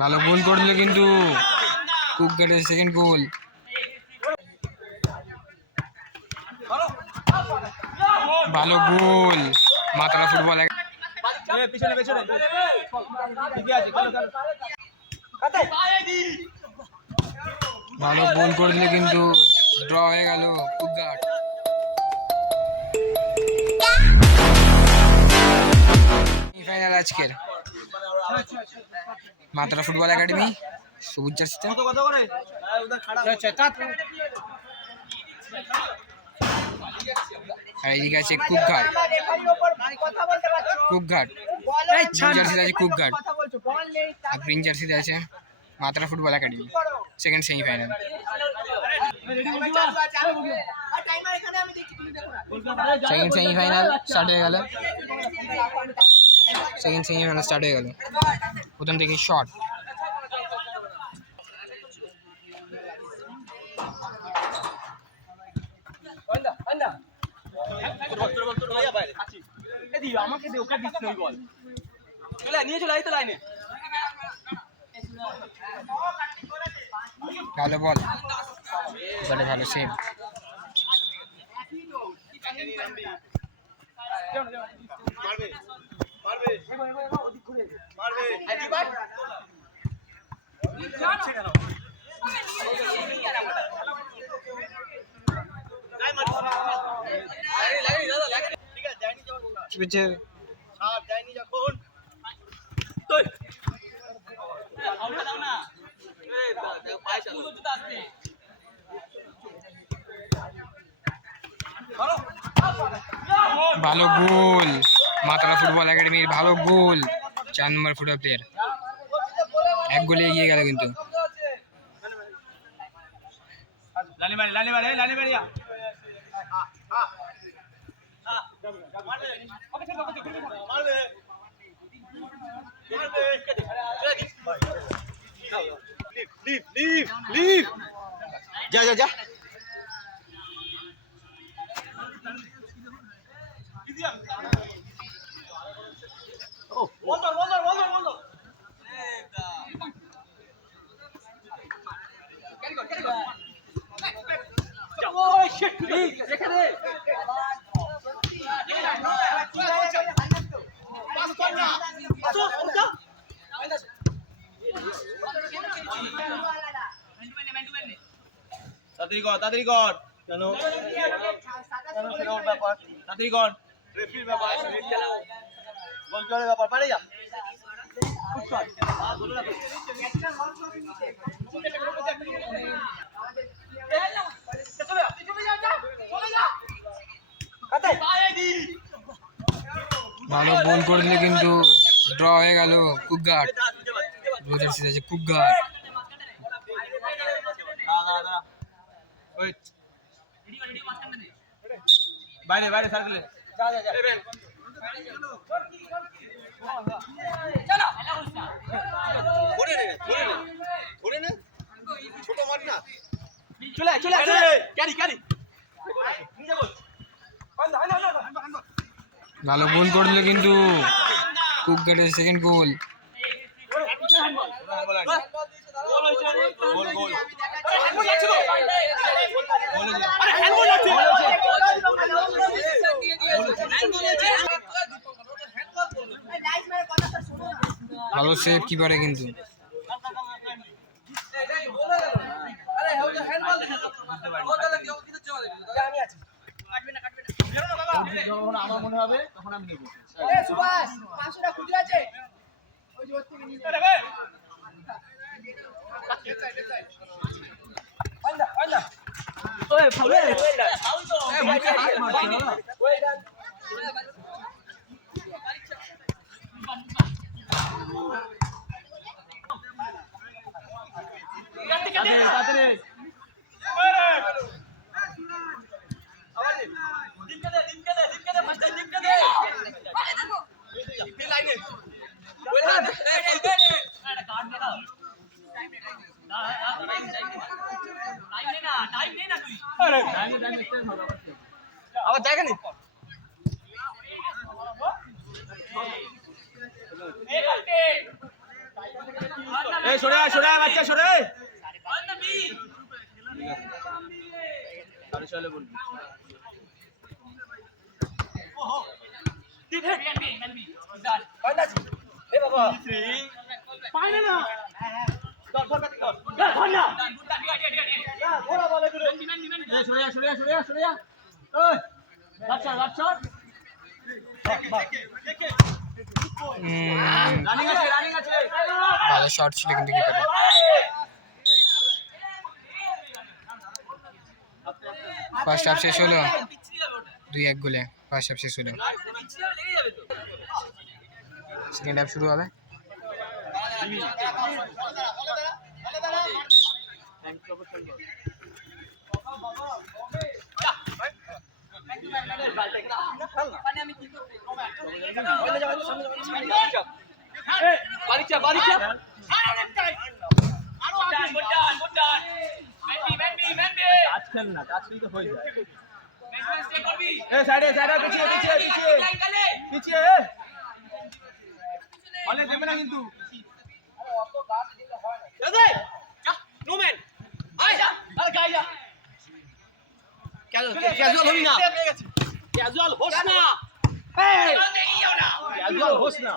ভালো গোল করে দিল কিন্তু কুকঘাটের সেকেন্ড গোল। ভালো গোল মাতারা ফুটবল। ভালো গোল করে দিলে কিন্তু ড্র হয়ে গেল কুকঘাট। ফাইনাল আজকের মাতারা ফুটবল একাডেমি সবুজ জার্সিতে, আর এইদিকে আছে কুকঘাট। কুকঘাট জার্সিতে আছে কুকঘাট, আর গ্রিন জার্সিতে আছে Matara football academy. Second semifinal. Second semifinal start হয়ে গেল। সেকেন্ড সেমিফাইনাল স্টার্ট হয়ে গেল। প্রথম থেকে শট। ভালো বল, ভালো সেভ। ভালো গোল মাতারা ফুটবল একাডেমির, ভালো গোল। 4 নম্বর ফুটবল প্লেয়ার এক গোলে এগিয়ে গেল কিন্তু। যা যা যা তাড়াতাড়ি কর কেন ব্যাপার, তাড়াতাড়ি কর। রেফারির ব্যাপার, গোল করার ব্যাপার, পারে যা। ভালো গোল করে দিলে কিন্তু ড্র হয়ে গেল কুকঘাট। রোজার্সি আছে কুকঘাট। বাইরে বাইরে সার্কেলে ছোট মারি না, চলে চলে ক্যারি ক্যারি। ভালো গোল করে দিল কিন্তু কুকঘাটের সেকেন্ড গোল। ভালো সেভ কিপারে কিন্তু। আমার মনে হবে তখন আমি নেবো। আবার দেখেনি এই সরে আয় বাচ্চা সরে আয় আরে চলে বলবি এ বাবা পাইনা না ধর না ঘোড়া বলে গুলো এই সরে আয় ওই বাচ্চা রানিং আছে ভালো শট ছিল কিন্তু কিপারে। ফার্স্ট হাফ শেষ হলো 2-1 গোলে। ফার্স্ট হাফ শেষ হলো, সেকেন্ড হাফ শুরু হবে। পিছিয়ে দেবে না কিন্তু ক্যাজুয়াল হবি না ক্যাজুয়াল হোস না ক্যাজুয়াল হোস না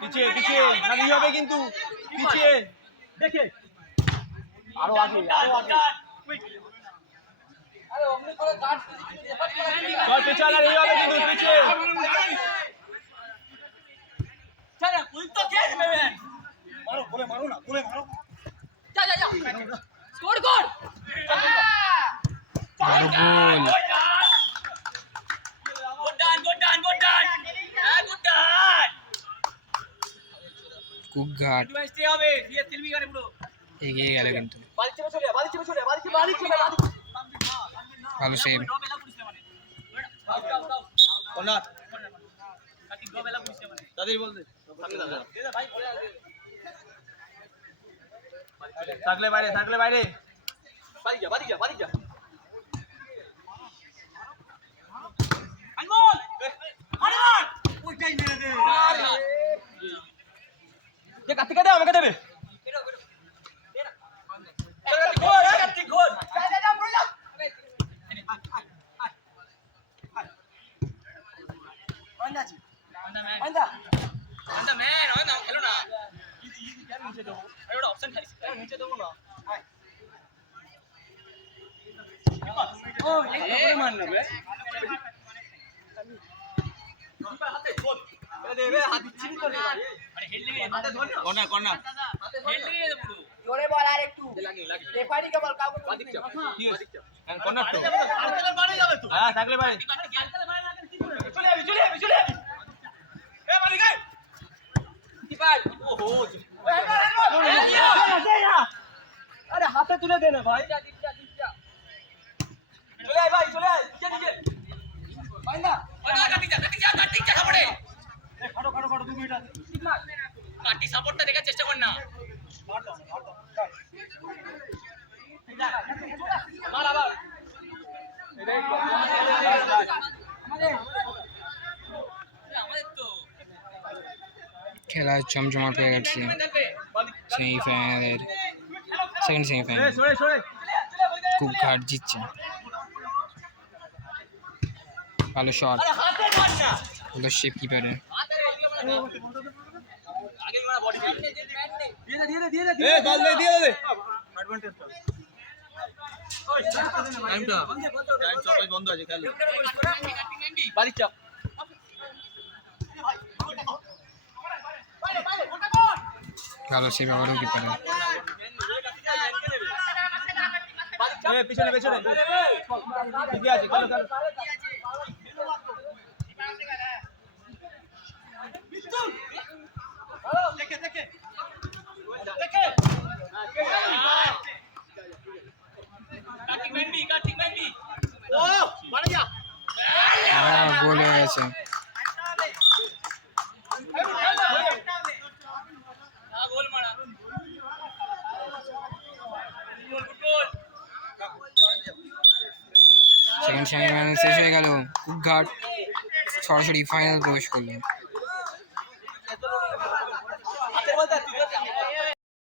পিছিয়ে নামি হবে কিন্তু পিছিয়ে দেখে আরো আগে পিছনে এই হবে কিন্তু পিছিয়ে মারো না ভালো গোল। কুকঘাট এগিয়ে গেল কিন্তু ভালো সেভ। থাকলে বাইরে আমাকে দেবে থাকলে বাইরে আরে হাতে তুলে দে না ভাই চলে আয় খাটো 2 মিনিট আছে কাটি সাপোর্টটা দেখার চেষ্টা কর না। খেলা জমজমাট হয়ে গেছে। সেমিফাইনালের সেকেন্ড সেমিফাইনাল কুকঘাট জিতছে। ভালো শট, ভালো শেপ কিপারে। বন্ধ আছে ভালো সেভ আবারও কিপারে। পিছনে ঠিকই আছে গোল হয়ে গেছে। সেকেন্ড সেমিফাইনাল শেষ হয়ে গেল, কুকঘাট সরাসরি ফাইনাল প্রবেশ করলো। হাতে বলতে